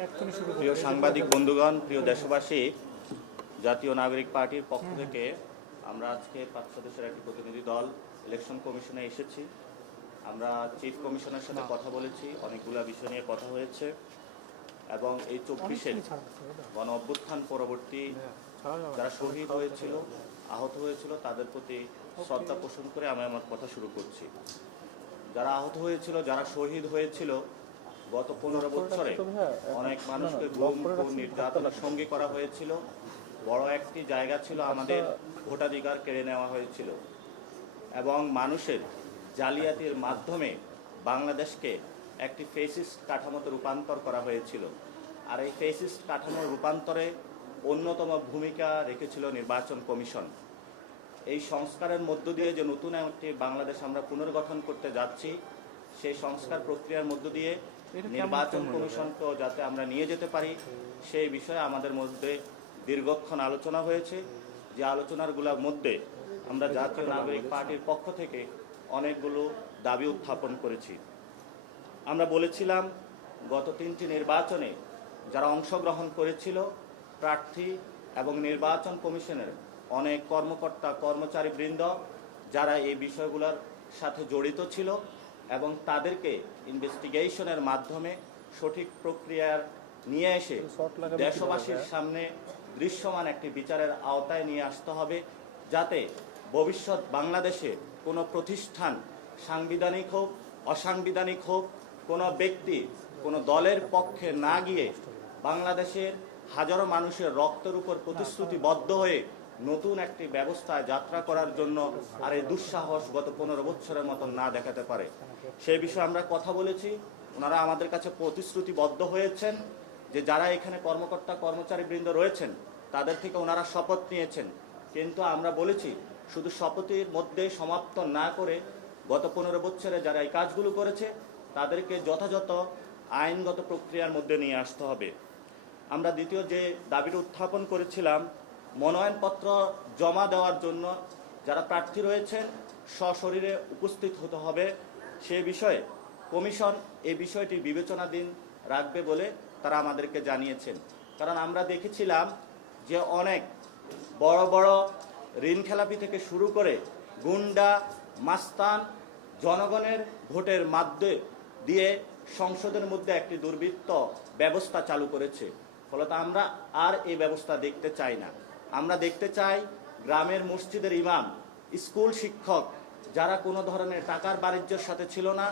প্রিয় সাংবাদিক বন্ধুগণ, প্রিয় দেশবাসী, জাতীয় নাগরিক পার্টির পক্ষ থেকে আমরা আজকে 5 সদস্যের একটি প্রতিনিধি দল ইলেকশন কমিশনে এসেছি। আমরা চিফ কমিশনারের সাথে কথা বলেছি, অনেকগুলা বিষয় নিয়ে কথা হয়েছে এবং এই 24-এর গণ অভ্যুত্থান পরবর্তী যারা শহীদ হয়েছিল, আহত হয়েছিল, তাদের প্রতি শ্রদ্ধা পোষণ করে আমি আমার কথা শুরু করছি। যারা আহত হয়েছিল, যারা শহীদ হয়েছিল, গত 15 বছরে অনেক মানুষকে গুম, নির্যাতনের সঙ্গে করা হয়েছিল। বড় একটি জায়গা ছিল আমাদের ভোটাধিকার কেড়ে নেওয়া হয়েছিল এবং মানুষের জালিয়াতির মাধ্যমে বাংলাদেশকে একটি ফেসিস্ট কাঠামোতে রূপান্তর করা হয়েছিল। আর এই ফেসিস্ট কাঠামোর রূপান্তরে অন্যতম ভূমিকা রেখেছিল নির্বাচন কমিশন। এই সংস্কারের মধ্য দিয়ে যে নতুন একটি বাংলাদেশ আমরা পুনর্গঠন করতে যাচ্ছি, সেই সংস্কার প্রক্রিয়ার মধ্য দিয়ে নির্বাচন কমিশনকেও যাতে আমরা নিয়ে যেতে পারি, সেই বিষয়ে আমাদের মধ্যে দীর্ঘক্ষণ আলোচনা হয়েছে। যে আলোচনাগুলোর মধ্যে আমরা জাতীয় নাগরিক পার্টির পক্ষ থেকে অনেকগুলো দাবি উত্থাপন করেছি। আমরা বলেছিলাম গত 3টি নির্বাচনে যারা অংশগ্রহণ করেছিল, প্রার্থী এবং নির্বাচন কমিশনের অনেক কর্মকর্তা কর্মচারীবৃন্দ যারা এই বিষয়গুলোর সাথে জড়িত ছিল এবং তাদেরকে ইনভেস্টিগেশনের মাধ্যমে সঠিক প্রক্রিয়ার নিয়ে এসে দেশবাসীর সামনে দৃশ্যমান একটি বিচারের আওতায় নিয়ে আসতে হবে, যাতে ভবিষ্যৎ বাংলাদেশে কোনো প্রতিষ্ঠান সাংবিধানিক হোক অসাংবিধানিক হোক, কোনো ব্যক্তি কোনো দলের পক্ষে না গিয়ে বাংলাদেশের হাজারো মানুষের রক্তের উপর প্রতিশ্রুতিবদ্ধ হয়ে নতুন একটি ব্যবস্থায় যাত্রা করার জন্য আর এই দুঃসাহস গত 15 বছরের মতো না দেখাতে পারে। সেই বিষয়ে আমরা কথা বলেছি। ওনারা আমাদের কাছে প্রতিশ্রুতিবদ্ধ হয়েছেন যে যারা এখানে কর্মকর্তা কর্মচারীবৃন্দ রয়েছেন তাদের থেকে ওনারা শপথ নিয়েছেন, কিন্তু আমরা বলেছি শুধু শপথের মধ্যে সমাপ্ত না করে গত 15 বছরে যারা এই কাজগুলো করেছে তাদেরকে যথাযথ আইনগত প্রক্রিয়ার মধ্যে নিয়ে আসতে হবে। আমরা দ্বিতীয় যে দাবিটা উত্থাপন করেছিলাম, মনোনয়নপত্র জমা দেওয়ার জন্য যারা প্রার্থী রয়েছেন সশরীরে উপস্থিত হতে হবে। সে বিষয়ে কমিশন এই বিষয়টি বিবেচনাধীন রাখবে বলে তারা আমাদেরকে জানিয়েছেন। কারণ আমরা দেখেছিলাম যে অনেক বড় বড় ঋণ খেলাপি থেকে শুরু করে গুন্ডা মাস্তান জনগণের ভোটের মাধ্যমে দিয়ে সংসদের মধ্যে একটি দুর্বৃত্ত ব্যবস্থা চালু করেছে। ফলত আমরা আর এই ব্যবস্থা দেখতে চাই না। আমরা দেখতে চাই গ্রামের মসজিদের ইমাম, স্কুল শিক্ষক যারা কোনো ধরনের টাকার বাণিজ্যের সাথে ছিল না,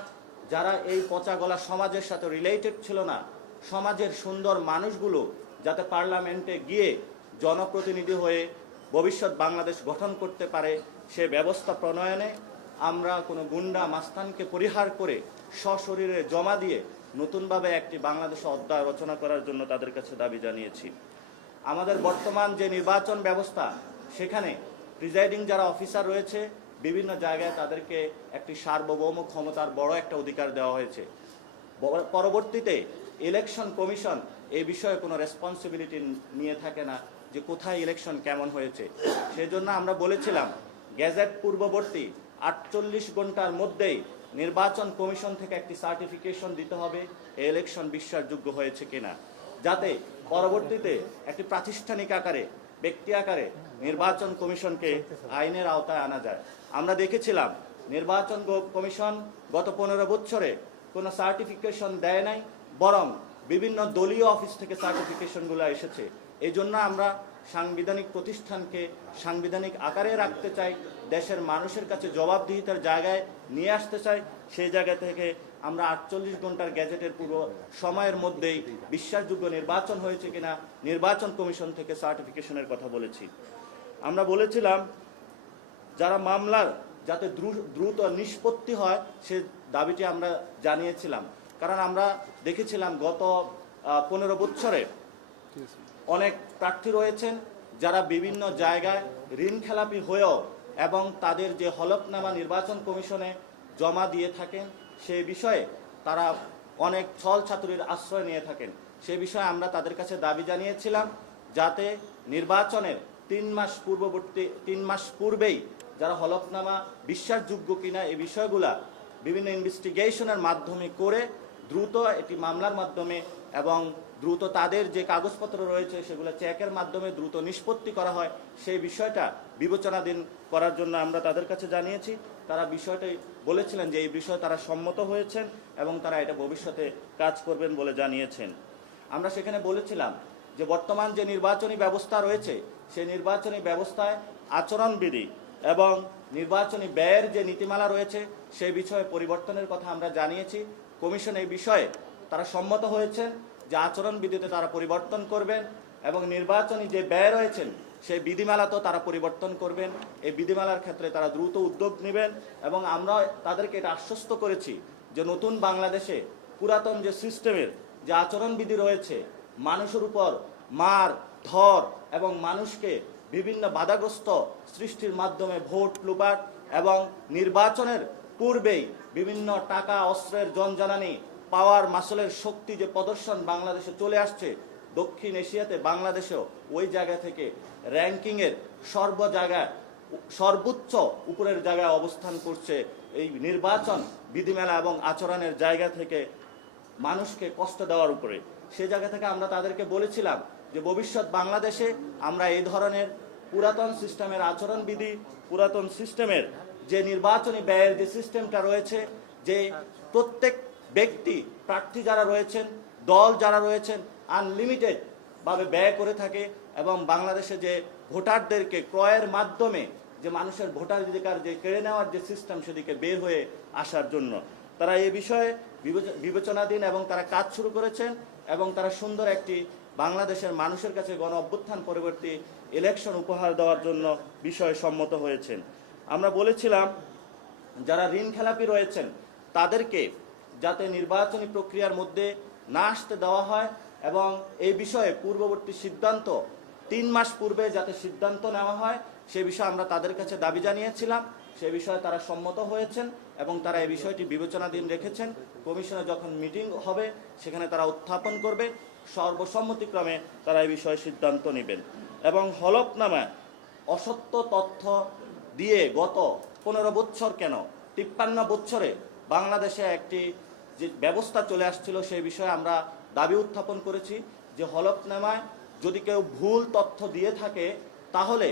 যারা এই পচাগলা সমাজের সাথে রিলেটেড ছিল না, সমাজের সুন্দর মানুষগুলো যাতে পার্লামেন্টে গিয়ে জনপ্রতিনিধি হয়ে ভবিষ্যৎ বাংলাদেশ গঠন করতে পারে, সে ব্যবস্থা প্রণয়নে আমরা কোনো গুন্ডা মাস্তানকে পরিহার করে সশরীরে জমা দিয়ে নতুনভাবে একটি বাংলাদেশ অধ্যায় রচনা করার জন্য তাদের কাছে দাবি জানিয়েছি। আমাদের বর্তমান যে নির্বাচন ব্যবস্থা, সেখানে প্রিজাইডিং যারা অফিসার রয়েছে বিভিন্ন জায়গায় তাদেরকে একটি সার্বভৌম ক্ষমতার বড় একটা অধিকার দেওয়া হয়েছে। পরবর্তীতে ইলেকশন কমিশন এই বিষয়ে কোনো রেসপন্সিবিলিটি নিয়ে থাকে না যে কোথায় ইলেকশন কেমন হয়েছে। সেজন্য আমরা বলেছিলাম গ্যাজেট পূর্ববর্তী 48 ঘন্টার মধ্যেই নির্বাচন কমিশন থেকে একটি সার্টিফিকেশন দিতে হবে এই ইলেকশন বিশ্বাসযোগ্য হয়েছে কিনা, যাতে পরবর্তীতে একটি প্রাতিষ্ঠানিক আকারে ব্যক্তি আকারে নির্বাচন কমিশনকে আইনের আওতায় আনা যায়। আমরা দেখেছিলাম নির্বাচন কমিশন গত 15 বছরে কোনো সার্টিফিকেশন দেয় নাই, বরং বিভিন্ন দলীয় অফিস থেকে সার্টিফিকেশনগুলো এসেছে। এই জন্য আমরা সাংবিধানিক প্রতিষ্ঠানকে সাংবিধানিক আকারে রাখতে চাই, দেশের মানুষের কাছে জবাবদিহিতার জায়গায় নিয়ে আসতে চাই। সেই জায়গা থেকে আমরা 48 ঘন্টার গ্যাজেটের পূর্ব সময়ের মধ্যেই বিশ্বাসযোগ্য নির্বাচন হয়েছে কিনা নির্বাচন কমিশন থেকে সার্টিফিকেশনের কথা বলেছি। আমরা বলেছিলাম যারা মামলার যাতে দ্রুত নিষ্পত্তি হয় সে দাবিটি আমরা জানিয়েছিলাম। কারণ আমরা দেখেছিলাম গত 15 বছরে অনেক প্রার্থী রয়েছেন যারা বিভিন্ন জায়গায় ঋণ খেলাপি হয়েও এবং তাদের যে হলফনামা নির্বাচন কমিশনে জমা দিয়ে থাকেন সে বিষয়ে তারা অনেক ছল ছাতুরির আশ্রয় নিয়ে থাকেন। সে বিষয়ে আমরা তাদের কাছে দাবি জানিয়েছিলাম যাতে নির্বাচনের 3 মাস পূর্বেই যারা হলফনামা বিশ্বাসযোগ্য কিনা এই বিষয়গুলা বিভিন্ন ইনভেস্টিগেশনের মাধ্যমে করে দ্রুত এটি মামলার মাধ্যমে এবং দ্রুত তাদের যে কাগজপত্র রয়েছে সেগুলো চেকের মাধ্যমে দ্রুত নিষ্পত্তি করা হয়, সেই বিষয়টা বিবেচনাধীন করার জন্য আমরা তাদের কাছে জানিয়েছি। তারা বিষয়টি বলেছিলেন যে এই বিষয়ে তারা সম্মত হয়েছেন এবং তারা এটা ভবিষ্যতে কাজ করবেন বলে জানিয়েছেন। আমরা সেখানে বলেছিলাম যে বর্তমান যে নির্বাচনী ব্যবস্থা রয়েছে সেই নির্বাচনী ব্যবস্থায় আচরণবিধি এবং নির্বাচনী ব্যয়ের যে নীতিমালা রয়েছে সেই বিষয়ে পরিবর্তনের কথা আমরা জানিয়েছি। কমিশন এই বিষয়ে তারা সম্মত হয়েছেন যে আচরণবিধিতে তারা পরিবর্তন করবেন এবং নির্বাচনী যে ব্যয় রয়েছেন সেই বিধিমালাতেও তারা পরিবর্তন করবেন। এই বিধিমালার ক্ষেত্রে তারা দ্রুত উদ্যোগ নেবেন এবং আমরা তাদেরকে এটা আশ্বস্ত করেছি যে নতুন বাংলাদেশে পুরাতন যে সিস্টেমের যে আচরণবিধি রয়েছে, মানুষের উপর মার ধর এবং মানুষকে বিভিন্ন বাধাগ্রস্ত সৃষ্টির মাধ্যমে ভোট লুপাট এবং নির্বাচনের পূর্বেই বিভিন্ন টাকা অস্ত্রের জনজানানি পাওয়ার মাসলের শক্তি যে প্রদর্শন বাংলাদেশে চলে আসছে, দক্ষিণ এশিয়াতে বাংলাদেশেও ওই জায়গা থেকে র্যাঙ্কিংয়ের সর্বোচ্চ উপরের জায়গায় অবস্থান করছে। এই নির্বাচন বিধিমেলা এবং আচরণের জায়গা থেকে মানুষকে কষ্ট দেওয়ার উপরে, সে জায়গা থেকে আমরা তাদেরকে বলেছিলাম যে ভবিষ্যৎ বাংলাদেশে আমরা এই ধরনের পুরাতন সিস্টেমের আচরণবিধি, পুরাতন সিস্টেমের যে নির্বাচনী ব্যয়ের যে সিস্টেমটা রয়েছে, যে প্রত্যেক ব্যক্তি প্রার্থী যারা রয়েছেন, দল যারা রয়েছেন আনলিমিটেড ভাবে ব্যয় করে থাকে এবং বাংলাদেশে যে ভোটারদেরকে ক্রয়ের মাধ্যমে যে মানুষের ভোটাধিকার যে কেড়ে নেওয়ার যে সিস্টেম সেদিকে বের হয়ে আসার জন্য তারা এই বিষয়ে বিবেচনাধীন এবং তারা কাজ শুরু করেছেন এবং তারা সুন্দর একটি বাংলাদেশের মানুষের কাছে গণ অভ্যুত্থান পরবর্তী ইলেকশন উপহার দেওয়ার জন্য বিষয়ে সম্মত হয়েছেন। আমরা বলেছিলাম যারা ঋণ খেলাপি রয়েছেন তাদেরকে যাতে নির্বাচনী প্রক্রিয়ার মধ্যে না আসতে দেওয়া হয় এবং এই বিষয়ে পূর্ববর্তী সিদ্ধান্ত 3 মাস পূর্বে যাতে সিদ্ধান্ত নেওয়া হয় সে বিষয়ে আমরা তাদের কাছে দাবি জানিয়েছিলাম। সে বিষয়ে তারা সম্মত হয়েছেন এবং তারা এই বিষয়টি বিবেচনাধীন রেখেছেন। কমিশনে যখন মিটিং হবে সেখানে তারা উত্থাপন করবে, সর্বসম্মতিক্রমে তারা এই বিষয়ে সিদ্ধান্ত নেবেন। এবং হলফনামায় অসত্য তথ্য দিয়ে গত 15 বছর কেন 53 বছরে বাংলাদেশে একটি যে ব্যবস্থা চলে আসছিল সেই বিষয়ে আমরা দাবি উত্থাপন করেছি যে হলফনামায় যদি কেউ ভুল তথ্য দিয়ে থাকে তাহলে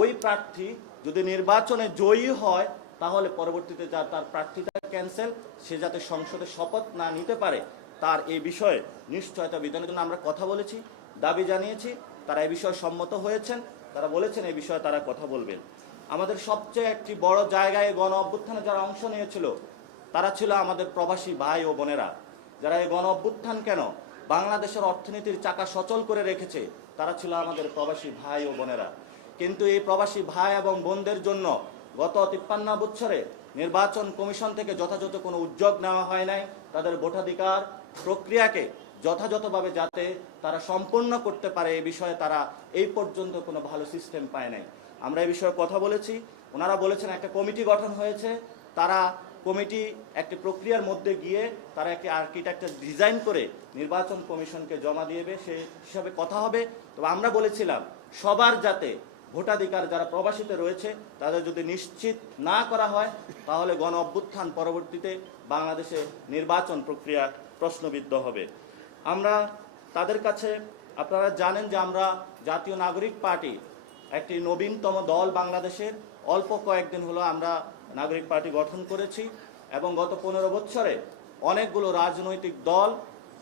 ওই প্রার্থী যদি নির্বাচনে জয়ী হয় তাহলে পরবর্তীতে তার প্রার্থীতা ক্যান্সেল, সে যাতে সংসদে শপথ না নিতে পারে তার এই বিষয়ে নিশ্চয়তা বিধানের জন্য আমরা কথা বলেছি, দাবি জানিয়েছি। তারা এই বিষয়ে সম্মত হয়েছেন, তারা বলেছেন এই বিষয়ে তারা কথা বলবেন। আমাদের সবচেয়ে একটি বড় জায়গায় গণ অভ্যুত্থানে যারা অংশ নিয়েছিল তারা ছিল আমাদের প্রবাসী ভাই ও বোনেরা, যারা এই গণ অভ্যুত্থান কেন বাংলাদেশের অর্থনীতির চাকা সচল করে রেখেছে তারা ছিল আমাদের প্রবাসী ভাই ও বোনেরা। কিন্তু এই প্রবাসী ভাই এবং বোনদের জন্য গত 53 বছরে নির্বাচন কমিশন থেকে যথাযথ কোনো উদ্যোগ নেওয়া হয় নাই। তাদের ভোটাধিকার প্রক্রিয়াকে যথাযথভাবে যাতে তারা সম্পূর্ণ করতে পারে এই বিষয়ে তারা এই পর্যন্ত কোনো ভালো সিস্টেম পায় নাই। আমরা এই বিষয়ে কথা বলেছি, ওনারা বলেছেন একটা কমিটি গঠন হয়েছে, তারা কমিটি একটি প্রক্রিয়ার মধ্যে গিয়ে তারা একটি আর্কিটেকচার ডিজাইন করে নির্বাচন কমিশনকে জমা দিয়েবে, সে হিসাবে কথা হবে। তবে আমরা বলেছিলাম সবার যাতে ভোটাধিকার যারা প্রবাসীতে রয়েছে তাদের যদি নিশ্চিত না করা হয় তাহলে গণ অভ্যুত্থান পরবর্তীতে বাংলাদেশে নির্বাচন প্রক্রিয়া প্রশ্নবিদ্ধ হবে। আমরা তাদের কাছে, আপনারা জানেন যে আমরা জাতীয় নাগরিক পার্টি একটি নবীনতম দল, বাংলাদেশের অল্প কয়েকদিন হলো আমরা নাগরিক পার্টি গঠন করেছি এবং গত 15 বছরে অনেকগুলো রাজনৈতিক দল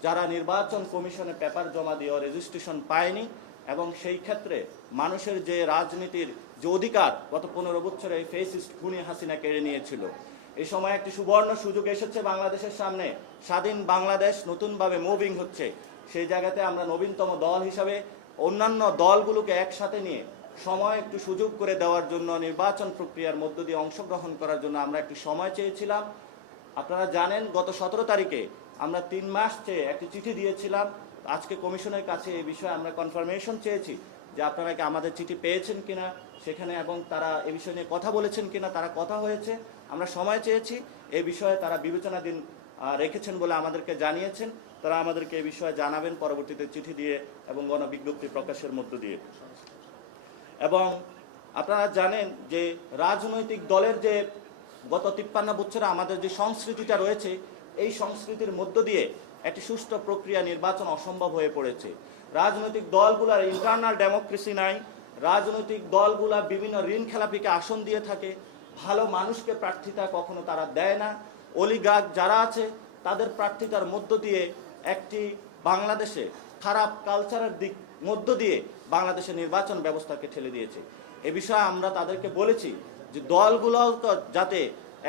যারা নির্বাচন কমিশনে পেপার জমা দিয়ে রেজিস্ট্রেশন পায়নি এবং সেই ক্ষেত্রে মানুষের যে রাজনীতির যে অধিকার গত 15 বছরে এই ফেসিস্ট খুনি হাসিনা কেড়ে নিয়েছিল। এই সময় একটি সুবর্ণ সুযোগ এসেছে বাংলাদেশের সামনে, স্বাধীন বাংলাদেশ নতুনভাবে মুভিং হচ্ছে। সেই জায়গাতে আমরা নবীনতম দল হিসাবে অন্যান্য দলগুলোকে একসাথে নিয়ে সময় একটু সুযোগ করে দেওয়ার জন্য নির্বাচন প্রক্রিয়ার মধ্য দিয়ে অংশগ্রহণ করার জন্য আমরা একটি সময় চেয়েছিলাম। আপনারা জানেন গত 17 তারিখে আমরা 3 মাস চেয়ে একটি চিঠি দিয়েছিলাম। আজকে কমিশনের কাছে এই বিষয়ে আমরা কনফার্মেশন চেয়েছি যে আপনারা কি আমাদের চিঠি পেয়েছেন কিনা সেখানে, এবং তারা এই বিষয় নিয়ে কথা বলেছেন কিনা। তারা কথা হয়েছে, আমরা সময় চেয়েছি, এই বিষয়ে তারা বিবেচনাধীন রেখেছেন বলে আমাদেরকে জানিয়েছেন। তারা আমাদেরকে এই বিষয়ে জানাবেন পরবর্তীতে চিঠি দিয়ে এবং গণবিজ্ঞপ্তি প্রকাশের মধ্য দিয়ে। এবং আপনারা জানেন যে রাজনৈতিক দলের যে গত 53 বছরে আমাদের যে সংস্কৃতিটা রয়েছে এই সংস্কৃতির মধ্য দিয়ে একটি সুষ্ঠু প্রক্রিয়া নির্বাচন অসম্ভব হয়ে পড়েছে। রাজনৈতিক দলগুলোর ইন্টারনাল ডেমোক্রেসি নাই। রাজনৈতিক দলগুলা বিভিন্ন ঋণ খেলাপিকে আসন দিয়ে থাকে, ভালো মানুষকে প্রার্থিতা কখনো তারা দেয় না। অলিগার্ক যারা আছে তাদের প্রার্থিতার মধ্য দিয়ে একটি বাংলাদেশে খারাপ কালচারের দিক মধ্য দিয়ে বাংলাদেশের নির্বাচন ব্যবস্থাকে ঠেলে দিয়েছে। এ বিষয়ে আমরা তাদেরকে বলেছি যে দলগুলো যাতে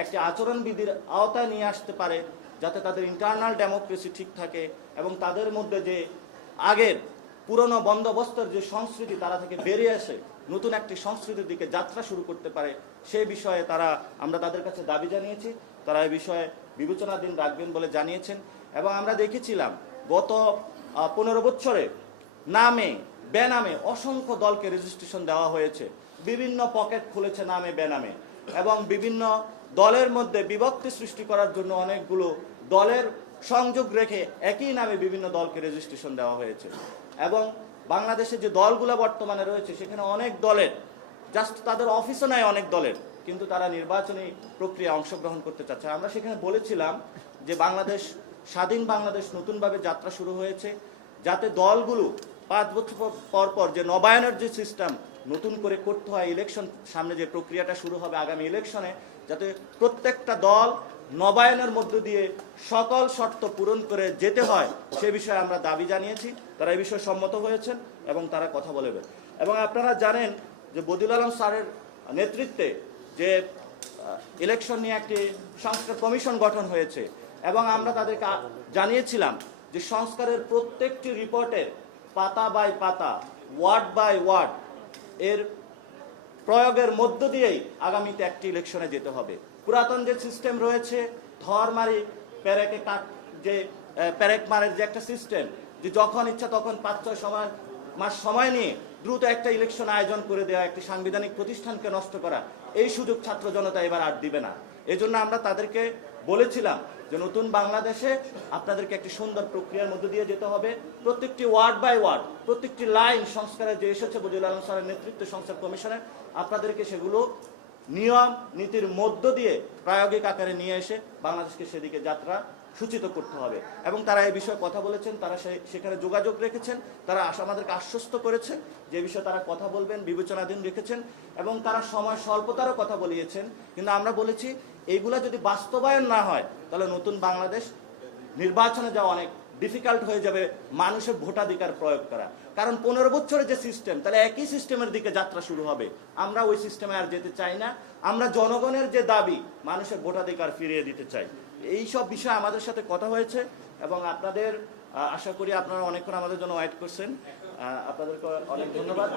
একটি আচরণবিধির আওতায় নিয়ে আসতে পারে, যাতে তাদের ইন্টারনাল ডেমোক্রেসি ঠিক থাকে এবং তাদের মধ্যে যে আগের পুরনো বন্দোবস্তের যে সংস্কৃতি তারা থেকে বেরিয়ে আসে নতুন একটি সংস্কৃতির দিকে যাত্রা শুরু করতে পারে, সেই বিষয়ে আমরা তাদের কাছে দাবি জানিয়েছি। তারা এই বিষয়ে বিবেচনাধীন রাখবেন বলে জানিয়েছেন। এবং আমরা দেখেছিলাম গত 15 বছরে নামে বেনামে অসংখ্য দলকে রেজিস্ট্রেশন দেওয়া হয়েছে, বিভিন্ন পকেট খুলেছে নামে বেনামে, এবং বিভিন্ন দলের মধ্যে বিভক্তি সৃষ্টি করার জন্য অনেকগুলো দলের সংযোগ রেখে একই নামে বিভিন্ন দলকে রেজিস্ট্রেশন দেওয়া হয়েছে। এবং বাংলাদেশে যে দলগুলো বর্তমানে রয়েছে সেখানে অনেক দলের জাস্ট তাদের অফিসও নাই অনেক দলের, কিন্তু তারা নির্বাচনী প্রক্রিয়া অংশগ্রহণ করতে চাচ্ছে। আমরা সেখানে বলেছিলাম যে স্বাধীন বাংলাদেশ নতুনভাবে যাত্রা শুরু হয়েছে, যাতে দলগুলো 5 বছর পর পর যে নবায়নের যে সিস্টেম নতুন করে করতে হয়, ইলেকশন সামনে যে প্রক্রিয়াটা শুরু হবে আগামী ইলেকশনে, যাতে প্রত্যেকটা দল নবায়নের মধ্য দিয়ে সকল শর্ত পূরণ করে যেতে হয়, সে বিষয়ে আমরা দাবি জানিয়েছি। তারা এই বিষয়ে সম্মত হয়েছেন এবং তারা কথা বলবেন। এবং আপনারা জানেন যে বদিউল আলম স্যারের নেতৃত্বে যে ইলেকশন নিয়ে একটি সংস্কার কমিশন গঠন হয়েছে, এবং আমরা তাদেরকে জানিয়েছিলাম যে সংস্কারের প্রত্যেকটি রিপোর্টের পাতা বাই পাতা, ওয়ার্ড বাই ওয়ার্ড এর প্রয়োগের মধ্য দিয়েই আগামীতে একটি ইলেকশনে যেতে হবে। পুরাতন যে সিস্টেম রয়েছে ধরমারি প্যারেক মারের যে একটা সিস্টেম, যে যখন ইচ্ছা তখন 5-6 মাস সময় নিয়ে দ্রুত একটা ইলেকশন আয়োজন করে দেওয়া, একটি সাংবিধানিক প্রতিষ্ঠানকে নষ্ট করা, এই সুযোগ ছাত্র জনতা এবার আর দিবে না। এজন্য আমরা তাদেরকে বলেছিলাম যে নতুন বাংলাদেশে আপনাদেরকে একটি সুন্দর প্রক্রিয়ার মধ্যে দিয়ে যেতে হবে। প্রত্যেকটি ওয়ার্ড বাই ওয়ার্ড, প্রত্যেকটি লাইন সংস্কারে যে এসেছে বদিউল আলম স্যারের নেতৃত্বে সংস্কার কমিশনের, আপনাদেরকে সেগুলো নিয়ম নীতির মধ্য দিয়ে প্রায়োগিক আকারে নিয়ে এসে বাংলাদেশকে সেদিকে যাত্রা সূচিত করতে হবে। এবং তারা এই বিষয়ে কথা বলেছেন, তারা সেখানে যোগাযোগ রেখেছেন, তারা আমাদেরকে আশ্বস্ত করেছে যে বিষয়ে তারা কথা বলবেন, বিবেচনাধীন রেখেছেন, এবং তারা সময় স্বল্পতারও কথা বলিয়েছেন। কিন্তু আমরা বলেছি এইগুলা যদি বাস্তবায়ন না হয় তাহলে নতুন বাংলাদেশ নির্বাচনে যাওয়া অনেক ডিফিকাল্ট হয়ে যাবে, মানুষের ভোটাধিকার প্রয়োগ করা। কারণ 15 বছরের যে সিস্টেম, তাহলে একই সিস্টেমের দিকে যাত্রা শুরু হবে। আমরা ওই সিস্টেমে আর যেতে চাই না। আমরা জনগণের যে দাবি, মানুষের ভোটাধিকার ফিরিয়ে দিতে চাই। এই সব বিষয়ে আমাদের সাথে কথা হয়েছে, এবং আপনাদের আশা করি আপনারা অনেকক্ষণ আমাদের জন্য ওয়েট করছেন। আপনাদেরকে অনেক ধন্যবাদ।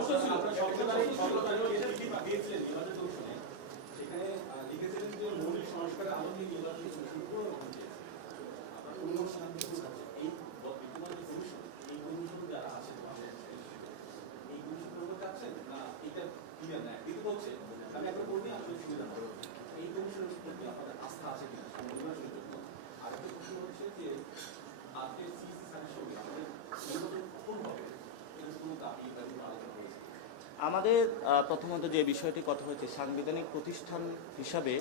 আমাদের প্রথমত যে বিষয়টি কথা হয়েছে, সাংবিধানিক প্রতিষ্ঠান হিসাবে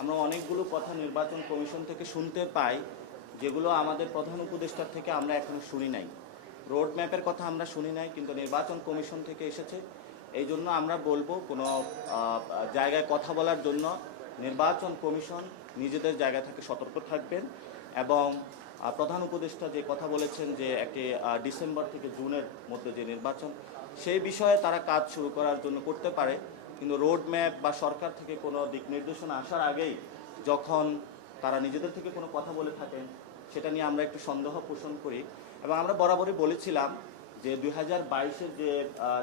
আমরা অনেকগুলো কথা নির্বাচন কমিশন থেকে শুনতে পাই, যেগুলো আমাদের প্রধান উপদেষ্টার থেকে আমরা এখনো শুনি নাই। রোড ম্যাপের কথা আমরা শুনি নাই, কিন্তু নির্বাচন কমিশন থেকে এসেছে। এই জন্য আমরা বলবো কোনো জায়গায় কথা বলার জন্য নির্বাচন কমিশন নিজেদের জায়গা থেকে সতর্ক থাকবেন। এবং প্রধান উপদেষ্টা যে কথা বলেছেন যে একটি ডিসেম্বর থেকে জুনের মধ্যে যে নির্বাচন, সেই বিষয়ে তারা কাজ শুরু করার জন্য করতে পারে। কিন্তু রোড ম্যাপ বা সরকার থেকে কোনো দিক নির্দেশনা আসার আগেই যখন তারা নিজেদের থেকে কোনো কথা বলে থাকেন, সেটা নিয়ে আমরা একটু সন্দেহ পোষণ করি। এবং আমরা বরাবরই বলেছিলাম যে 2022-এর যে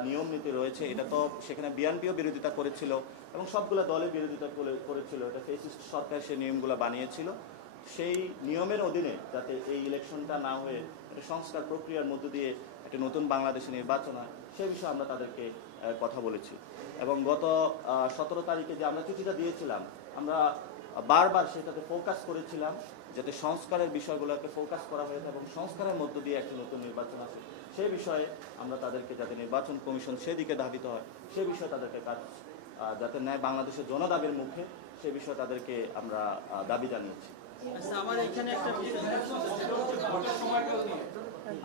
নিয়ম নীতি রয়েছে, এটা তো সেখানে বিএনপিও বিরোধিতা করেছিল এবং সবগুলো দলের বিরোধিতা করেছিল। এটা ফ্যাসিস্ট সরকার সেই নিয়মগুলো বানিয়েছিল। সেই নিয়মের অধীনে যাতে এই ইলেকশনটা না হয়ে একটা সংস্কার প্রক্রিয়ার মধ্য দিয়ে একটা নতুন বাংলাদেশে নির্বাচন হয়, সেই বিষয়ে আমরা তাদেরকে কথা বলেছি। এবং গত 17 তারিখে যে আমরা চিঠিটা দিয়েছিলাম, আমরা বারবার সেটাতে ফোকাস করেছিলাম যাতে সংস্কারের বিষয়গুলোকে ফোকাস করা হয়েছে এবং সংস্কারের মধ্য দিয়ে একটা নতুন নির্বাচন আসে। সেই বিষয়ে আমরা তাদেরকে যাতে নির্বাচন কমিশন সেদিকে ধাবিত হয়, সে বিষয়ে তাদেরকে কাজ যাতে নেয় বাংলাদেশের জনদাবির মুখে, সে বিষয়ে তাদেরকে আমরা দাবি জানিয়েছি। আচ্ছা, আমার এখানে একটা বিষয় ভোটের সময়কাল নিয়ে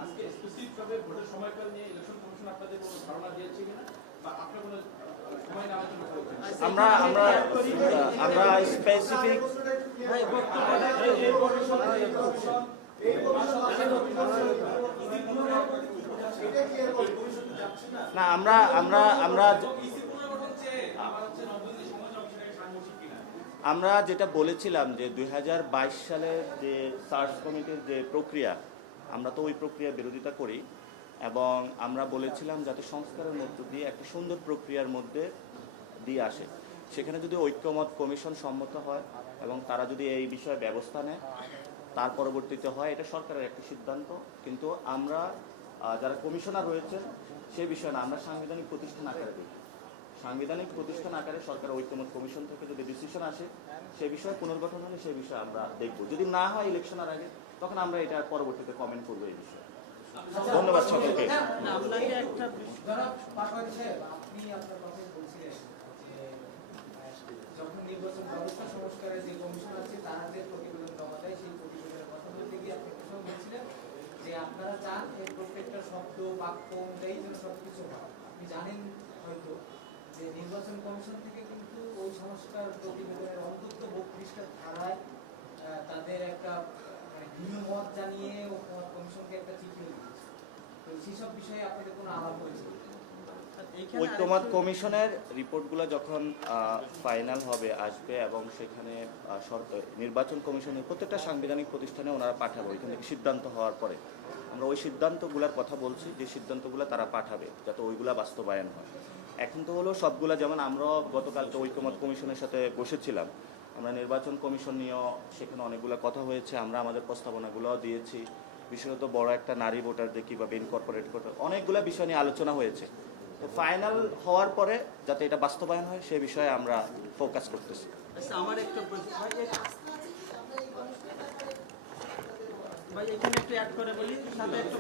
আজকে স্পেসিফিকভাবে ভোটের সময়কাল নিয়ে ইলেকশন কমিশন আপনাদের কোনো ধারণা দিয়েছে কিনা বা আপনার কোনো সময় নেওয়ার জন্য বলছেন? আমরা আমরা আমরা স্পেসিফিক ভাই বক্তব্যটা না আমরা আমরা আমরা আমরা যেটা বলেছিলাম যে 2022 সালের যে সার্চ কমিটির যে প্রক্রিয়া, আমরা তো ওই প্রক্রিয়ার বিরোধিতা করি এবং আমরা বলেছিলাম যাতে সংস্কারের মধ্য দিয়ে একটা সুন্দর প্রক্রিয়ার মধ্যে দিয়ে আসে। সেখানে যদি ঐক্যমত কমিশন সম্মত হয় এবং তারা যদি এই বিষয়ে ব্যবস্থা নেয়, তার পরবর্তীতে হয় এটা সরকারের একটা সিদ্ধান্ত। কিন্তু আমরা যারা কমিশনার রয়েছেন সে বিষয়ে না, আমরা সাংবিধানিক প্রতিষ্ঠান আকারে দেখি। সাংবিধানিক প্রতিষ্ঠান আকারে সরকার ঐক্যমত কমিশন থেকে যদি ডিসিশন আসে সে বিষয়ে পুনর্গঠন হলে সেই বিষয়ে আমরা দেখব। যদি না হয় ইলেকশনের আগে, তখন আমরা এটা পরবর্তীতে কমেন্ট করবো এই বিষয়ে। ধন্যবাদ সকলকে। আপনাকে একটা আপনি আপনার কথাই বলছিলেন যে যখন নির্বাচন ব্যবস্থা সংস্কারের যে কমিশন আছে তারা যে প্রতিবেদন জমা দেয় সেই প্রতিবেদনের কথা বলতে গিয়ে আপনি প্রথম বলছিলেন যে আপনারা চান এর প্রত্যেকটা শব্দ বাক্য অনুযায়ী যেন সবকিছু হয়। আপনি জানেন হয়তো যে নির্বাচন কমিশন থেকে কিন্তু ওই সংস্কার প্রতিবেদনের অন্তত 32টা ধারায় তাদের একটা ভিন্নমত জানিয়ে কমিশনকে একটা চিঠি দিয়েছে। তো সেসব বিষয়ে আপনাদের কোনো আলাপ হয়েছে? ঐক্যমত কমিশনের রিপোর্টগুলো যখন ফাইনাল হবে আসবে এবং সেখানে নির্বাচন কমিশনের প্রত্যেকটা সাংবিধানিক প্রতিষ্ঠানে ওনারা পাঠাবে। ওইখান থেকে সিদ্ধান্ত হওয়ার পরে আমরা ওই সিদ্ধান্তগুলোর কথা বলছি, যে সিদ্ধান্তগুলো তারা পাঠাবে যাতে ওইগুলা বাস্তবায়ন হয়। এখন তো হলো সবগুলা, যেমন আমরাও গতকালকে ঐক্যমত কমিশনের সাথে বসেছিলাম, আমরা নির্বাচন কমিশন নিয়েও সেখানে অনেকগুলো কথা হয়েছে, আমরা আমাদের প্রস্তাবনাগুলোও দিয়েছি। বিশেষত বড় একটা নারী ভোটারদের কীভাবে ইনকর্পোরেট করতে, অনেকগুলো বিষয় নিয়ে আলোচনা হয়েছে। তো ফাইনাল হওয়ার পরে যাতে এটা বাস্তবায়ন হয় সে বিষয়ে আমরা ফোকাস করতেছি। আচ্ছা, আমার একটা প্রশ্ন ভাই এখানে একটু অ্যাড করে বলি, সাথে একটু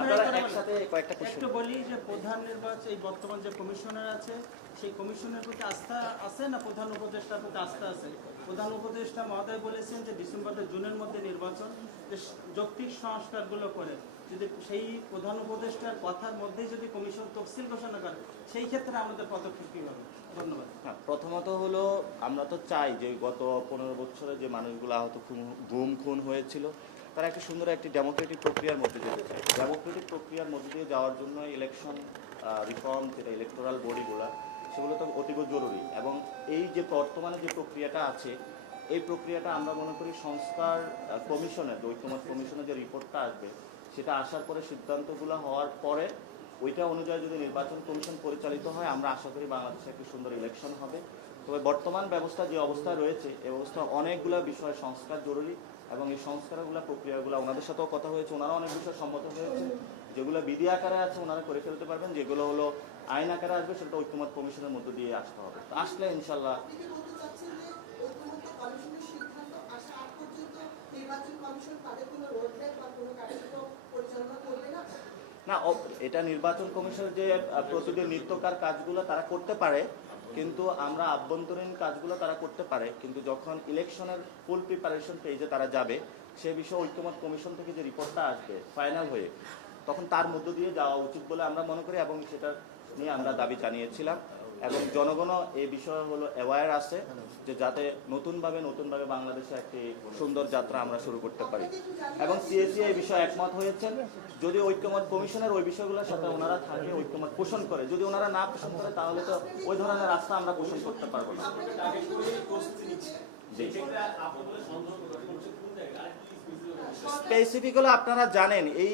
আপনারা একসাথে কয়েকটা একটু কোশ্চেন বলি যে প্রধান নির্বাচন এই বর্তমান যে কমিশনার আছে সেই কমিশনের প্রতি আস্থা আছে না প্রধান উপদেষ্টার প্রতি আস্থা আছে? প্রধান উপদেষ্টা মহোদয় বলেছেন যে ডিসেম্বর থেকে জুনের মধ্যে নির্বাচন, যে যৌক্তিক সংস্কারগুলো করে যদি সেই প্রধান উপদেষ্টার কথার মধ্যেই যদি কমিশন তফসিল ঘোষণা করে সেই ক্ষেত্রে আমাদের পদক্ষেপ কী হবে? ধন্যবাদ। হ্যাঁ, প্রথমত হলো আমরা তো চাই যে গত 15 বছরে যে মানুষগুলো আহত গুম খুন হয়েছিল তারা একটা সুন্দর একটি ডেমোক্রেটিক প্রক্রিয়ার মধ্যে যেতে চায়। ডেমোক্রেটিক প্রক্রিয়ার মধ্যে দিয়ে যাওয়ার জন্য ইলেকশন রিফর্ম, যেটা ইলেকটোরাল বডিগুলো, সেগুলো তো অতীব জরুরি। এবং এই যে বর্তমানে যে প্রক্রিয়াটা আছে এই প্রক্রিয়াটা আমরা মনে করি সংস্কার কমিশনের, ঐক্যমত কমিশনের যে রিপোর্টটা আসবে সেটা আসার পরে সিদ্ধান্তগুলো হওয়ার পরে ওইটা অনুযায়ী যদি নির্বাচন কমিশন পরিচালিত হয় আমরা আশা করি বাংলাদেশে একটি সুন্দর ইলেকশন হবে। তবে বর্তমান ব্যবস্থা যে অবস্থায় রয়েছে এই অবস্থা অনেকগুলো বিষয় সংস্কার জরুরি এবং এই সংস্কারগুলো প্রক্রিয়াগুলো ওনাদের সাথেও কথা হয়েছে, ওনারা অনেক বিষয় সম্মত হয়েছে। যেগুলো বিধি আকারে আছে ওনারা করে ফেলতে পারবেন, যেগুলো হলো আইন আকারে আসবে সেটা ঐক্যমত কমিশনের মধ্য দিয়ে আসতে হবে। আসলে ইনশাল্লাহ না, এটা নির্বাচন কমিশনের যে প্রতিদিন নিত্যকার কাজগুলো তারা করতে পারে, কিন্তু আমরা আভ্যন্তরীণ কাজগুলো তারা করতে পারে, কিন্তু যখন ইলেকশনের ফুল প্রিপারেশন পেজে তারা যাবে সে বিষয়ে ঐক্যমত কমিশন থেকে যে রিপোর্টটা আসবে ফাইনাল হয়ে তখন তার মধ্য দিয়ে যাওয়া উচিত বলে আমরা মনে করি এবং সেটা নিয়ে আমরা দাবি জানিয়েছিলাম। এবং জনগণও এই বিষয়ে হলো অ্যাওয়্যার আছে যে যাতে নতুনভাবে বাংলাদেশে একটি সুন্দর যাত্রা আমরা শুরু করতে পারি। এবং সিএসি এই বিষয়ে একমত হয়েছেন। যদি ঐক্যমত কমিশনের ওই বিষয়গুলোর সাথে ওনারা থাকে, ঐক্যমত পোষণ করে, যদি ওনারা না পোষণ করে তাহলে তো ওই ধরনের রাস্তা আমরা পোষণ করতে পারবো না। স্পেসিফিক হলো আপনারা জানেন এই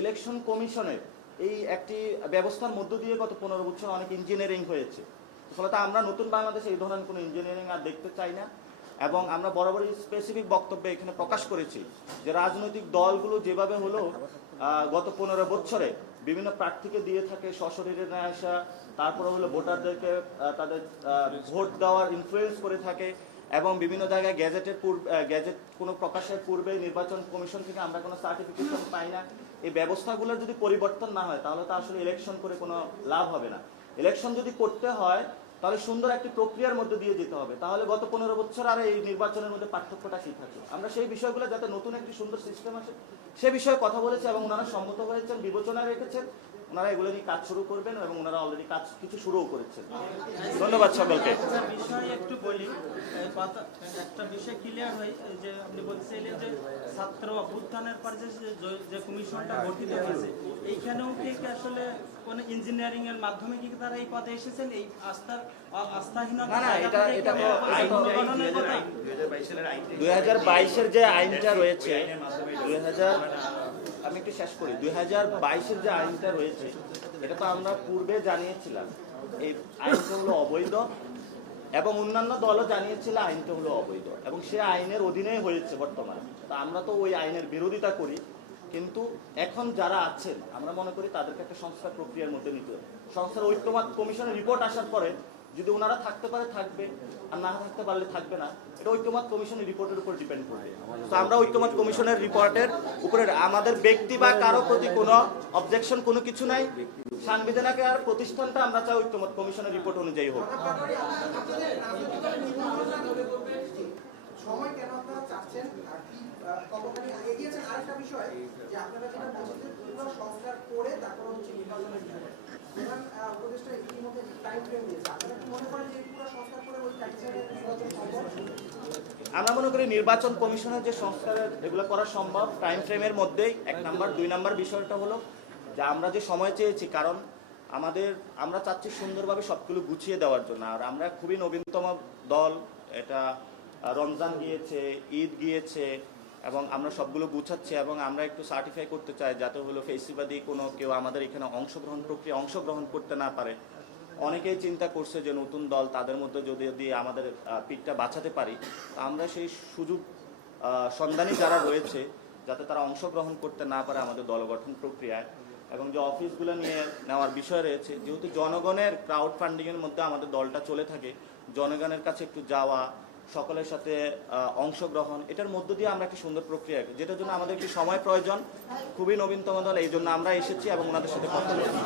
ইলেকশন কমিশনের এই একটি ব্যবস্থার মধ্য দিয়ে গত 15 বছর অনেক ইঞ্জিনিয়ারিং হয়েছে। ফলত আমরা নতুন বাংলাদেশে এই ধরনের কোনো ইঞ্জিনিয়ারিং আর দেখতে চাই না। এবং আমরা বরাবরই স্পেসিফিক বক্তব্যে এখানে প্রকাশ করেছি যে রাজনৈতিক দলগুলো যেভাবে হলো গত 15 বছরে বিভিন্ন প্রার্থীকে দিয়ে থাকে সশরীরে না আসা, তারপরে হলো ভোটারদেরকে তাদের ভোট দেওয়ার ইনফ্লুয়েন্স করে থাকে এবং বিভিন্ন জায়গায় গ্যাজেট কোনো প্রকাশের পূর্বে নির্বাচন কমিশন থেকে আমরা কোনো সার্টিফিকেশন পাই না। এই ব্যবস্থাগুলোর যদি পরিবর্তন না হয় তাহলে তো আসলে ইলেকশন করে কোনো লাভ হবে না। ইলেকশন যদি করতে হয় তাহলে সুন্দর একটি প্রক্রিয়ার মধ্যে দিয়ে যেতে হবে। তাহলে গত 15 বছর আর এই নির্বাচনের মধ্যে পার্থক্যটা কি থাকে, আমরা সেই বিষয়গুলো যাতে নতুন একটি সুন্দর সিস্টেম আসে সে বিষয়ে কথা বলেছি এবং ওনারা সম্মত হয়েছেন, বিবেচনায় রেখেছেন। ওনারা এগুলো নিয়ে কাজ শুরু করবেন এবং ওনারা অলরেডি কাজ কিছু শুরুও করেছেন। ধন্যবাদ সকলকে। একটা বিষয় একটু বলি, একটা বিষয় ক্লিয়ার হয় যে আপনি বলছিলেন যে ছাত্র অভ্যুত্থানের পর যে কমিশনটা গঠিত হয়েছে এইখানেও কি আসলে কোন ইঞ্জিনিয়ারিং এর মাধ্যমে কি তারা এই পদে এসেছেন? এই আস্থাহীনতা না, এটা তো আইন গঠনের কথা। 2022-এর যে আইনটা রয়েছে, 2000 আমি একটু শেষ করি, 2022-এর যে আইনটা রয়েছে এটা তো আমরা পূর্বে জানিয়েছিলাম এই আইনটা হলো অবৈধ, এবং অন্যান্য দলও জানিয়েছিল আইনটা হলো অবৈধ, এবং সে আইনের অধীনেই হয়েছে বর্তমানে। তা আমরা তো ওই আইনের বিরোধিতা করি, কিন্তু এখন যারা আছেন আমরা মনে করি তাদেরকে একটা সংস্কার প্রক্রিয়ার মধ্যে নিতে হবে। সংস্কার ঐক্যমত কমিশনের রিপোর্ট আসার পরে যদি ওনারা থাকতে পারে থাকবে, আর না থাকতে পারলে থাকবে না। এটা ঐক্যমত কমিশনের রিপোর্টের উপর ডিপেন্ড করবে। তো আমরা ঐক্যমত কমিশনের রিপোর্টের উপরে আমাদের ব্যক্তি বা কারো প্রতি কোনো অবজেকশন কোনো কিছু নাই। সাংবিধানিক আর প্রতিষ্ঠানটা আমরা চাই ঐক্যমত কমিশনের রিপোর্ট অনুযায়ী হোক। সময় কেন আপনারা চাচ্ছেন আর কি কতখানি এগিয়েছেন? আরেকটা বিষয় যে আপনারা যেটা বলছেন যে পুরো সংস্কার করে তারপর হচ্ছে নির্বাচনের বিষয়, প্রধান উপদেষ্টা ইতিমধ্যে টাইম ফ্রেম দিয়েছে, আপনারা কি মনে করেন যে এই পুরো সংস্কার করে ওই টাইম ফ্রেমে নির্বাচন সম্ভব? আমরা মনে করি নির্বাচন কমিশনের যে সংস্কারের এগুলো করা সম্ভব টাইম ফ্রেমের মধ্যেই। 1 নাম্বার। 2 নাম্বার বিষয়টা হলো যে আমরা যে সময় চেয়েছি, কারণ আমরা চাচ্ছি সুন্দরভাবে সবগুলো গুছিয়ে দেওয়ার জন্য। আর আমরা খুবই নবীনতম দল, এটা রমজান গিয়েছে, ঈদ গিয়েছে, এবং আমরা সবগুলো গুছাচ্ছি এবং আমরা একটু সার্টিফাই করতে চাই যাতে হলো ফেসিবাদী কোনো কেউ আমাদের এখানে অংশগ্রহণ করতে না পারে। অনেকেই চিন্তা করছে যে নতুন দল তাদের মধ্যে যদি আমাদের পিঠটা বাঁচাতে পারি, আমরা সেই সুযোগ সন্ধানী যারা রয়েছে যাতে তারা অংশগ্রহণ করতে না পারে আমাদের দল গঠন প্রক্রিয়ায়, এবং যে অফিসগুলো নিয়ে নেওয়ার বিষয় রয়েছে। যেহেতু জনগণের ক্রাউড ফান্ডিংয়ের মধ্যে আমাদের দলটা চলে থাকে, জনগণের কাছে একটু যাওয়া, সকলের সাথে অংশগ্রহণ, এটার মধ্য দিয়ে আমরা একটি সুন্দর প্রক্রিয়া, যেটার জন্য আমাদের একটি সময় প্রয়োজন। খুবই নবীনতম দল, এই জন্য আমরা এসেছি এবং ওনাদের সাথে কথা বলছি।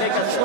ঠিক আছে।